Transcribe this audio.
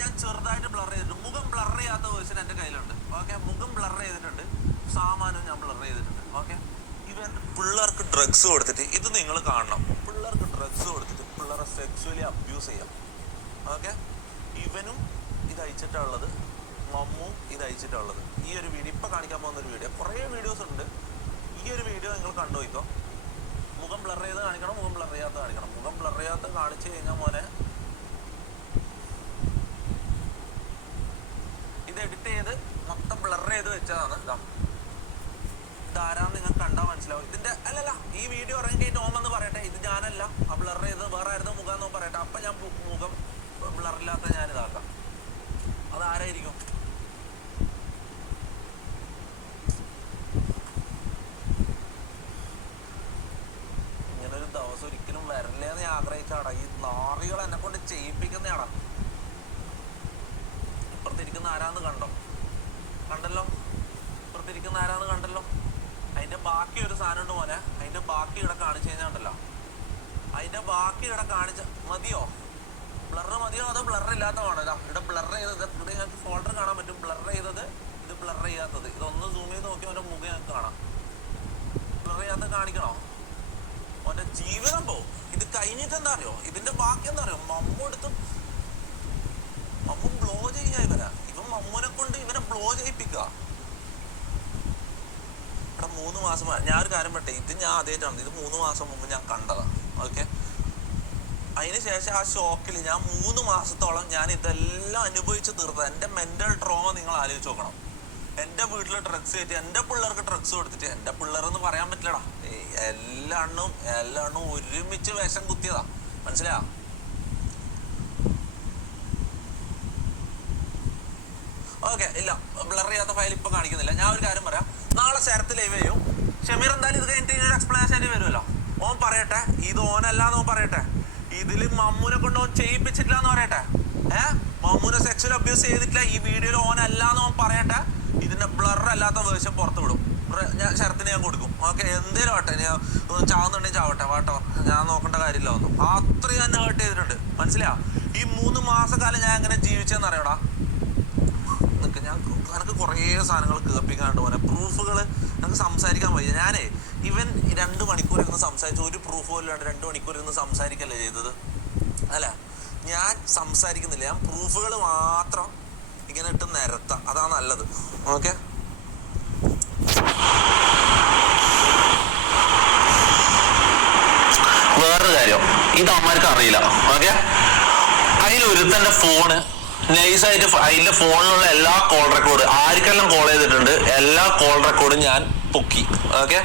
ഞാൻ ചെറുതായിട്ട് ബ്ലർ ചെയ്തിട്ടുണ്ട്. മുഖം ബ്ലർ ചെയ്യാത്ത വേർഷൻ എൻ്റെ കയ്യിലുണ്ട്. ഓക്കെ, മുഖം ബ്ലർ ചെയ്തിട്ടുണ്ട്, സാമാനം ഞാൻ ബ്ലർ ചെയ്തിട്ടുണ്ട്. ഓക്കെ, ഇവൻ പിള്ളേർക്ക് ഡ്രഗ്സ് കൊടുത്തിട്ട്, ഇത് നിങ്ങൾ കാണണം, പിള്ളേർക്ക് ഡ്രഗ്സ് കൊടുത്തിട്ട് പിള്ളേരെ സെക്സ്വലി അബ്യൂസ് ചെയ്യാം. ഓക്കെ, ഇവനും ഇത് അയച്ചിട്ടുള്ളത്, മമ്മും ഇത് അയച്ചിട്ടുള്ളത്. ഈ ഒരു വീഡിയോ ഇപ്പം കാണിക്കാൻ പോകുന്ന ഒരു വീഡിയോ, കുറേ വീഡിയോസ് ഉണ്ട്. ഈ ഒരു വീഡിയോ നിങ്ങൾ കണ്ടുപോയിക്കോ. മുഖം ബ്ലർ ചെയ്ത് കാണിക്കണം, മുഖം ബ്ലർ ചെയ്യാത്ത കാണിക്കണം. മുഖം ബ്ലർ ചെയ്യാത്ത കാണിച്ചു കഴിഞ്ഞാൽ മോനെ ഇത് എഡിറ്റ് ചെയ്ത് മൊത്തം ബ്ലർ ചെയ്ത് വെച്ചതാണ്. ഇതാരാന്ന് നിങ്ങൾക്ക് കണ്ടാൽ മനസ്സിലാവും. ഇതിന്റെ അല്ലല്ല, ഈ വീഡിയോ ഇറങ്ങി കഴിഞ്ഞിട്ട് ഓമെന്ന് പറയട്ടെ, ഇത് ഞാനല്ല, ആ ബ്ലർ ചെയ്ത് വേറെ ആയിരുന്നു മുഖം എന്ന് പറയട്ടെ. അപ്പം ഞാൻ മുഖം ബ്ലറില്ലാത്ത ഞാൻ ഇതാക്കാം. അതാരായിരിക്കും? ഇങ്ങനൊരു ദിവസം ഒരിക്കലും വരില്ലേന്ന് ഞാൻ ആഗ്രഹിച്ചാടാ. ഈ നാറികൾ എന്നെ കൊണ്ട് ചെയ്യിപ്പിക്കുന്നയാടാ. ഇപ്പുറത്തിരിക്കുന്ന ആരാന്ന് കണ്ടല്ലോ, ഇപ്പുറത്തിരിക്കുന്ന ആരാന്ന് കണ്ടല്ലോ. അതിന്റെ ബാക്കി ഒരു സാധനം ഉണ്ട് മോനെ, അതിന്റെ ബാക്കി ഇവിടെ കാണിച്ചു കഴിഞ്ഞാണ്ടല്ലോ, അതിന്റെ ബാക്കി ഇവിടെ കാണിച്ച മതിയോ? ബ്ലറ് മതിയോ അതോ ബ്ലർ ഇല്ലാത്ത വേണോ? ഇവിടെ ബ്ലർ ചെയ്തത്, ഇവിടെ ഞങ്ങൾക്ക് ഫോൾഡർ കാണാൻ പറ്റും. ബ്ലർ ചെയ്തത്, ഇത് ബ്ലർ ചെയ്യാത്തത്. ഇതൊന്ന് സൂം ചെയ്ത് നോക്കി അവൻ്റെ മുഖം ഞങ്ങൾക്ക് കാണാം. ബ്ലർ ചെയ്യാത്ത കാണിക്കണോ? അവൻ്റെ ജീവിതം പോവും. ഇത് കഴിഞ്ഞിട്ട് എന്താ അറിയോ, ഇതിന്റെ ബാക്കി എന്താ അറിയോ, മമ്മു ബ്ലോ ചെയ്യാ ഇവൻ മമ്മൂനെ കൊണ്ട് ഇവനെ ബ്ലോ ചെയ്യിപ്പിക്കുക. ഇവിടെ 3 മാസം ഞാൻ ഒരു കാര്യം പറ്റേ, ഇത് ഞാൻ ആദ്യമായിട്ടാണ്, ഇത് 3 മാസം മുമ്പ് ഞാൻ കണ്ടതാണ്. ഓക്കെ, അതിന് ശേഷം ആ ഷോക്കിൽ ഞാൻ 3 മാസത്തോളം ഞാൻ ഇതെല്ലാം അനുഭവിച്ച് തീർത്തത്. എൻ്റെ മെന്റൽ ട്രോമ നിങ്ങൾ ആലോചിച്ച് നോക്കണം. എൻ്റെ വീട്ടിൽ ഡ്രഗ്സ് കയറ്റി, എൻ്റെ പിള്ളേർക്ക് ഡ്രഗ്സ് കൊടുത്തിട്ട്, എൻ്റെ പിള്ളേരെന്ന് പറയാൻ പറ്റില്ലടാ, എല്ലാ എണ്ണവും ഒരുമിച്ച് വിഷം കുത്തിയതാ. മനസ്സിലാ? ഓക്കെ, ഇല്ല, ബ്ലർ ചെയ്യാത്ത ഫയൽ ഇപ്പൊ കാണിക്കുന്നില്ല. ഞാൻ ഒരു കാര്യം പറയാം, നാളെ ശരത്ത് ലൈവ് ചെയ്യും. ഷമീർ എന്തായാലും ഇത് കഴിഞ്ഞിട്ട് ഒരു എക്സ്പ്ലനേഷൻ ആയിട്ട് വരുമല്ലോ. ഓൻ പറയട്ടെ, ഇത് ഓനല്ലാന്ന് ഓൻ പറയട്ടെ. ഇതില് മമ്മൂനെ കൊണ്ട് ഓൻ ചെയ്യിപ്പിച്ചിട്ടില്ല എന്ന് പറയട്ടെ. മമ്മൂനെ സെക്സ്വൽ അബ്യൂസ് ചെയ്തിട്ടില്ല ഈ വീഡിയോയിൽ ഓനല്ലാന്ന് ഓൻ പറയട്ടെ. ഇതിന്റെ ബ്ലർ അല്ലാത്ത വേർഷൻ പുറത്ത് വിടും. ഞാൻ ശരത്തിന് ഞാൻ കൊടുക്കും. ഓക്കെ, എന്തേലും ആവട്ടെ, ഞാൻ ചാവുന്നുണ്ടെങ്കിൽ ചാവട്ടെ, വാട്ടോ, ഞാൻ നോക്കേണ്ട കാര്യമില്ല ഒന്നും. അത്രയും തന്നെ ഹേർട്ട് ചെയ്തിട്ടുണ്ട്. മനസ്സിലാ? ഈ 3 മാസക്കാലം ഞാൻ എങ്ങനെ ജീവിച്ചെന്ന് അറിയടാ. എനിക്ക് കുറേ സാധനങ്ങൾ കേൾപ്പിക്കാണ്ട് പോലെ, പ്രൂഫുകൾ എനിക്ക് സംസാരിക്കാൻ വയ്യ. ഞാനേ ഇവൻ 2 മണിക്കൂർ ഇരുന്ന് സംസാരിച്ചു, ഒരു പ്രൂഫ് പോലും 2 മണിക്കൂർ ഇരുന്ന് സംസാരിക്കല്ലേ ചെയ്തത്. അല്ല, ഞാൻ സംസാരിക്കുന്നില്ല, ഞാൻ പ്രൂഫുകൾ മാത്രം ഇങ്ങനെ ഇട്ട് നിരത്താം, അതാ നല്ലത്. ഓക്കെ, വേറൊരു കാര്യം, ഇത് അമ്മമാർക്ക് അറിയില്ല. ഓക്കെ, അതിലൊരുത്തൻ്റെ ഫോണ് നൈസായിട്ട് അതിന്റെ ഫോണിലുള്ള എല്ലാ കോൾ റെക്കോർഡ്, ആർക്കെല്ലാം കോൾ ചെയ്തിട്ടുണ്ട് എല്ലാ കോൾ റെക്കോർഡും ഞാൻ പൊക്കി. ഓക്കെ,